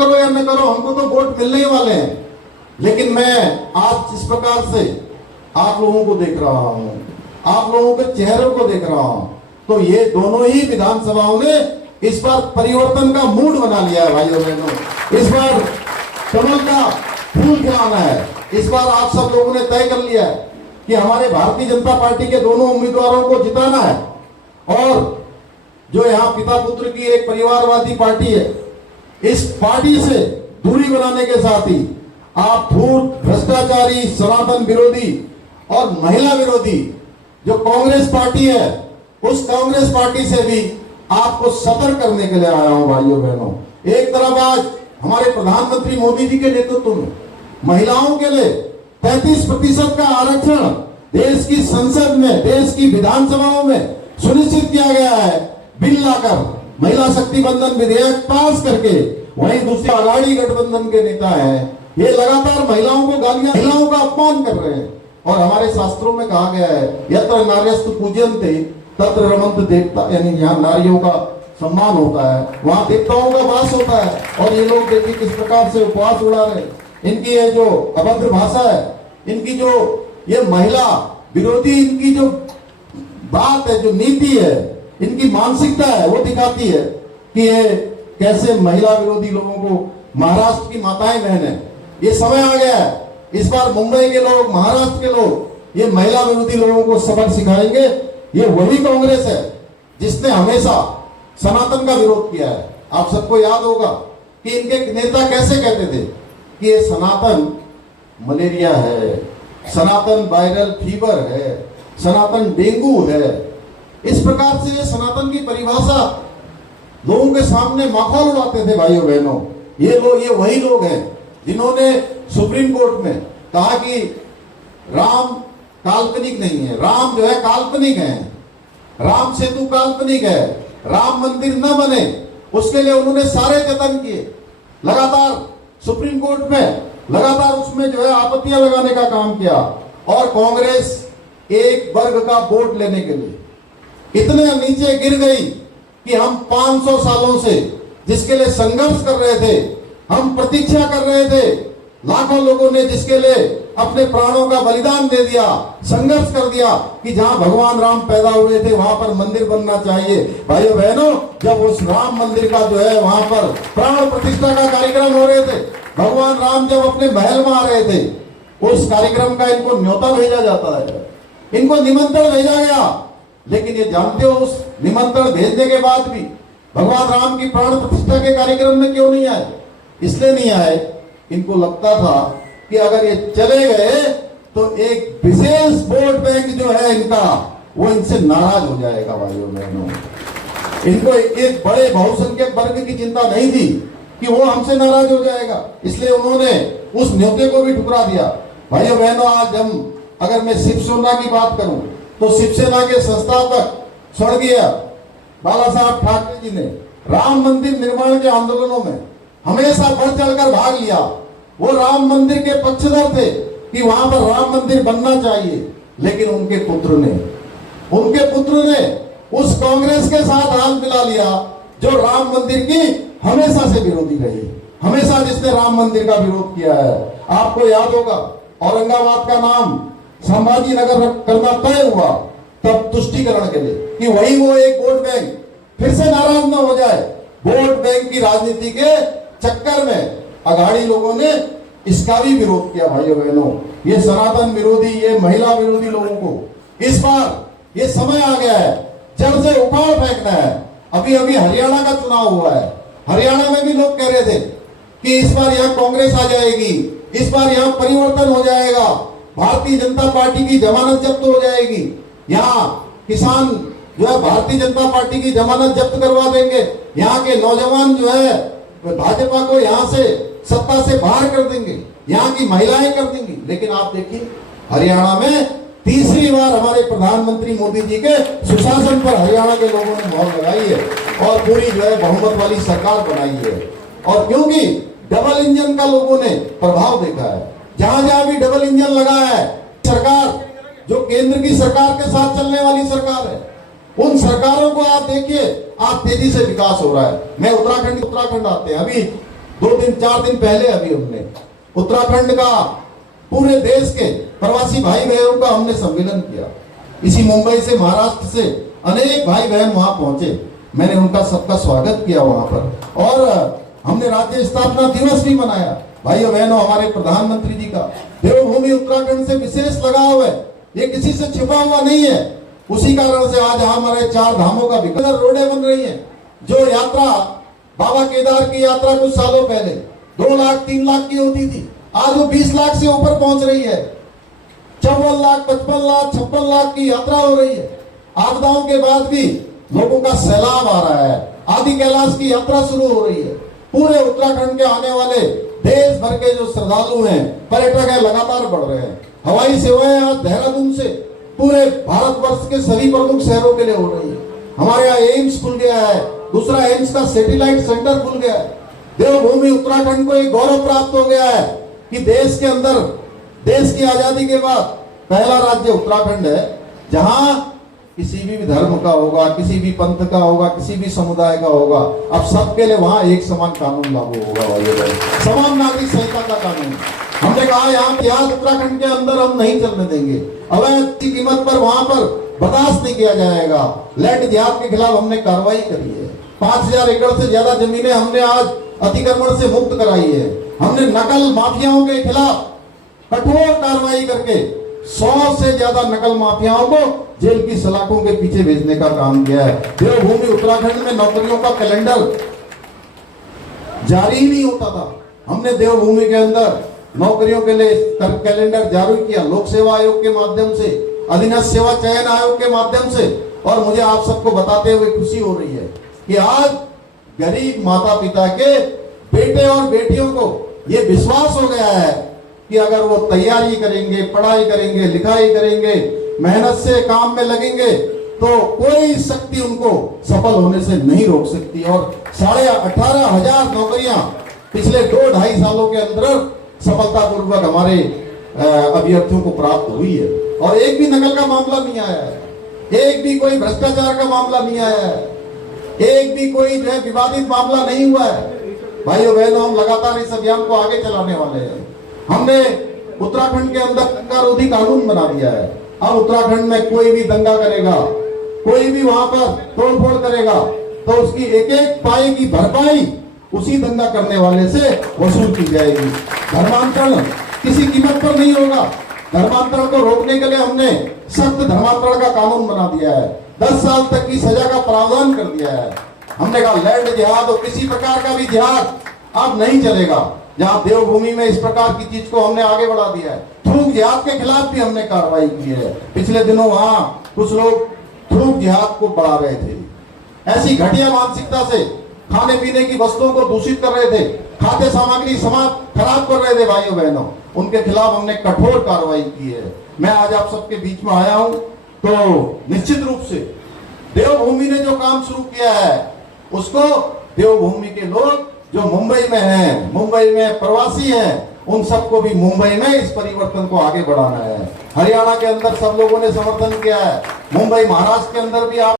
करो या न करो, हमको तो वोट मिलने ही वाले हैं। लेकिन मैं आज जिस प्रकार से आप लोगों को देख रहा हूं, आप लोगों के चेहरों को देख रहा हूं, तो ये दोनों ही विधानसभाओं ने इस बार परिवर्तन का मूड बना लिया है भाइयों बहनों। इस बार कमल का फूल खिलाना है। इस बार आप सब लोगों ने तय कर लिया है कि हमारे भारतीय जनता पार्टी के दोनों उम्मीदवारों को जिताना है। और जो यहाँ पिता पुत्र की एक परिवारवादी पार्टी है, इस पार्टी से दूरी बनाने के साथ ही आप धूर्त, भ्रष्टाचारी, सनातन विरोधी और महिला विरोधी जो कांग्रेस पार्टी है, उस कांग्रेस पार्टी से भी आपको सतर्क करने के लिए आया हूं भाइयों बहनों। एक तरफ आज हमारे प्रधानमंत्री मोदी जी के नेतृत्व में महिलाओं के लिए 33% का आरक्षण देश की संसद में, देश की विधानसभाओं में सुनिश्चित किया गया है। बिल लाकर महिला शक्ति बंधन विधेयक पास करके, वहीं दूसरी आघाड़ी गठबंधन के नेता हैं, ये लगातार महिलाओं को गालियां, महिलाओं का अपमान कर रहे हैं। और हमारे शास्त्रों में कहा गया है, यत्र नार्यस्तु पूज्यन्ते तत्र रमन्त देवता, यानी जहाँ नारियों का सम्मान होता है वहां देवताओं का वास होता है। और ये लोग देखिए किस प्रकार से उपवास उड़ा रहे हैं। इनकी ये जो अभद्र भाषा है, इनकी जो ये महिला विरोधी इनकी जो बात है, जो नीति है, इनकी मानसिकता है, वो दिखाती है कि ये कैसे महिला विरोधी लोगों को, महाराष्ट्र की माताएं बहनें, ये समय आ गया है। इस बार मुंबई के लोग, महाराष्ट्र के लोग ये महिला विरोधी लोगों को सबक सिखाएंगे। ये वही कांग्रेस है जिसने हमेशा सनातन का विरोध किया है। आप सबको याद होगा कि इनके नेता कैसे कहते थे कि ये सनातन मलेरिया है, सनातन वायरल फीवर है, सनातन डेंगू है। इस प्रकार से ये सनातन की परिभाषा लोगों के सामने माखौल उड़ाते थे भाइयों बहनों। ये लोग, ये वही लोग हैं जिन्होंने सुप्रीम कोर्ट में कहा कि राम काल्पनिक नहीं है, राम जो है काल्पनिक है, राम सेतु काल्पनिक है, राम मंदिर न बने, उसके लिए उन्होंने सारे जतन किए। लगातार सुप्रीम कोर्ट में लगातार उसमें जो है आपत्तियां लगाने का काम किया। और कांग्रेस एक वर्ग का वोट लेने के लिए इतने नीचे गिर गई कि हम 500 सालों से जिसके लिए संघर्ष कर रहे थे, हम प्रतीक्षा कर रहे थे, लाखों लोगों ने जिसके लिए अपने प्राणों का बलिदान दे दिया, संघर्ष कर दिया कि जहां भगवान राम पैदा हुए थे वहां पर मंदिर बनना चाहिए। भाइयों बहनों, जब उस राम मंदिर का जो है वहां पर प्राण प्रतिष्ठा का कार्यक्रम हो रहे थे, भगवान राम जब अपने महल में आ रहे थे, उस कार्यक्रम का इनको न्योता भेजा जाता है, इनको निमंत्रण भेजा गया। लेकिन ये जानते हो, उस निमंत्रण भेजने के बाद भी भगवान राम की प्राण प्रतिष्ठा के कार्यक्रम में क्यों नहीं आए? इसलिए नहीं आए, इनको लगता था कि अगर ये चले गए तो एक विशेष वोट बैंक जो है इनका, वो इनसे नाराज हो जाएगा। भाइयों बहनों, इनको एक बड़े बहुसंख्यक वर्ग की चिंता नहीं थी कि वो हमसे नाराज हो जाएगा, इसलिए उन्होंने उस न्योते को भी ठुकरा दिया। भाइयों बहनों, आज हम, अगर मैं शिवसेना की बात करूं तो शिवसेना के संस्थापक स्वर्गीय बाला साहब ठाकरे जी ने राम मंदिर निर्माण के आंदोलनों में हमेशा बढ़ चढ़कर भाग लिया। वो राम मंदिर के पक्षधर थे कि वहां पर राम मंदिर बनना चाहिए। लेकिन उनके पुत्र ने उस कांग्रेस के साथ हाथ मिला लिया जो राम मंदिर की हमेशा से विरोधी रही, हमेशा जिसने राम मंदिर का विरोध किया है। आपको याद होगा, औरंगाबाद का नाम संभाजी नगर करना तय हुआ तब तुष्टीकरण के लिए कि वही वो एक वोट बैंक फिर से नाराज न हो जाए। वोट बैंक की राजनीति के चक्कर में अघाड़ी लोगों ने इसका भी विरोध किया। भाइयों बहनों, ये सनातन विरोधी, ये महिला विरोधी लोगों को इस बार ये समय आ गया है, जड़ से उखाड़ फेंकना है। अभी अभी हरियाणा का चुनाव हुआ है, हरियाणा में भी लोग कह रहे थे कि इस बार यहाँ कांग्रेस आ जाएगी, इस बार यहाँ परिवर्तन हो जाएगा, भारतीय जनता पार्टी की जमानत जब्त हो जाएगी, यहाँ किसान जो है भारतीय जनता पार्टी की जमानत जब्त करवा देंगे, यहाँ के नौजवान जो है भाजपा को यहाँ से सत्ता से बाहर कर देंगे, यहाँ की महिलाएं कर देंगी। लेकिन आप देखिए, हरियाणा में तीसरी बार हमारे प्रधानमंत्री मोदी जी के सुशासन पर हरियाणा के लोगों ने मोहर लगाई है और पूरी जो है बहुमत वाली सरकार बनाई है। और क्योंकि डबल इंजन का लोगों ने प्रभाव देखा है, जहां जहां भी डबल इंजन लगा है, सरकार जो केंद्र की सरकार के साथ चलने वाली सरकार है, उन सरकारों को आप देखिए, आप तेजी से विकास हो रहा है। मैं उत्तराखंड आते हैं, अभी 2 दिन 4 दिन पहले अभी हमने उत्तराखंड का पूरे देश के प्रवासी भाई बहनों का हमने सम्मेलन किया। इसी मुंबई से, महाराष्ट्र से अनेक भाई बहन वहां पहुंचे। मैंने उनका सबका स्वागत किया वहां पर, और हमने राज्य स्थापना दिवस भी मनाया। भाइयों बहनों, हमारे प्रधानमंत्री जी का देवभूमि उत्तराखंड से विशेष लगाव है, ये किसी से छिपा हुआ नहीं है। उसी कारण से आज हमारे 4 धामों का विकास, रोडें बन रही हैं। जो यात्रा बाबा केदार की यात्रा कुछ सालों पहले 2 लाख 3 लाख की होती थी, आज वो 20 लाख से ऊपर पहुंच रही है। 54 लाख 55 लाख 56 लाख की यात्रा हो रही है। आपदाओं के बाद भी लोगों का सैलाब आ रहा है। आदि कैलाश की यात्रा शुरू हो रही है। पूरे उत्तराखंड के आने वाले देश भर के जो श्रद्धालु हैं, पर्यटक हैं, लगातार बढ़ रहे हैं। हवाई सेवाएं आज देहरादून से पूरे भारतवर्ष के सभी प्रमुख शहरों के लिए हो रही है। हमारे यहाँ एम्स खुल गया है, दूसरा एम्स का सैटेलाइट सेंटर खुल गया है। देवभूमि उत्तराखंड को एक गौरव प्राप्त हो गया है कि देश के अंदर, देश की आजादी के बाद पहला राज्य उत्तराखंड है जहां किसी भी धर्म का होगा, किसी भी पंथ का होगा, किसी भी समुदाय का होगा, अब सबके लिए वहां एक समान कानून लागू होगा। समान नागरिक संहिता का कानून। हमने कहा यहाँ जिहाद उत्तराखंड के अंदर हम नहीं चलने देंगे। अवैध की कीमत पर वहां पर बर्दाश्त नहीं किया जाएगा। लैंड जिहाद के खिलाफ हमने कार्रवाई करी है। 5000 एकड़ से ज्यादा जमीनें हमने आज अतिक्रमण से मुक्त कराई है। हमने नकल माफियाओं के खिलाफ कठोर कार्रवाई करके 100 से ज्यादा नकल माफियाओं को जेल की सलाखों के पीछे भेजने का काम किया है। देवभूमि उत्तराखंड में नौकरियों का कैलेंडर जारी ही नहीं होता था। हमने देवभूमि के अंदर नौकरियों के लिए कैलेंडर जारी किया, लोक सेवा आयोग के माध्यम से, अधीनस्थ सेवा चयन आयोग के माध्यम से। और मुझे आप सबको बताते हुए खुशी हो रही है कि आज गरीब माता पिता के बेटे और बेटियों को ये विश्वास हो गया है कि अगर वो तैयारी करेंगे, पढ़ाई करेंगे, लिखाई करेंगे, मेहनत से काम में लगेंगे, तो कोई शक्ति उनको सफल होने से नहीं रोक सकती। और 18,500 नौकरियां पिछले 2-2.5 सालों के अंदर सफलतापूर्वक हमारे अभ्यर्थियों को प्राप्त हुई है। और एक भी नकल का मामला नहीं आया है, एक भी कोई भ्रष्टाचार का मामला नहीं आया है, एक भी कोई जो है विवादित मामला नहीं हुआ है। भाइयों बहनों, हम लगातार इस अभियान को आगे चलाने वाले हैं। हमने उत्तराखंड के अंदर दंगारोधी कानून बना दिया है। अब उत्तराखंड में कोई भी दंगा करेगा, कोई भी वहां पर तोड़फोड़ करेगा, तो उसकी एक एक पाई की भरपाई उसी दंगा करने वाले से वसूल की जाएगी। धर्मांतरण किसी कीमत पर नहीं होगा। धर्मांतरण को रोकने के लिए हमने सख्त धर्मांतरण का कानून बना दिया है। 10 साल तक की सजा का प्रावधान कर दिया है। हमने कहा लैंड जिहाद और किसी प्रकार का भी जिहाद अब नहीं चलेगा। जहां देवभूमि में इस प्रकार की चीज को हमने आगे बढ़ा दिया है। थ्रूक जिहाद के खिलाफ भी हमने कार्रवाई की है। पिछले दिनों वहां कुछ लोग थ्रूक जिहाद को बढ़ा रहे थे। ऐसी घटिया मानसिकता से खाने पीने की वस्तुओं को दूषित कर रहे थे, खाद्य सामग्री समाप्त खराब कर रहे थे। भाइयों बहनों, उनके खिलाफ हमने कठोर कार्रवाई की है। मैं आज आप सबके बीच में आया हूं तो निश्चित रूप से देवभूमि ने जो काम शुरू किया है उसको देवभूमि के लोग जो मुंबई में हैं, मुंबई में प्रवासी हैं, उन सबको भी मुंबई में इस परिवर्तन को आगे बढ़ाना है। हरियाणा के अंदर सब लोगों ने समर्थन किया है। मुंबई महाराष्ट्र के अंदर भी आप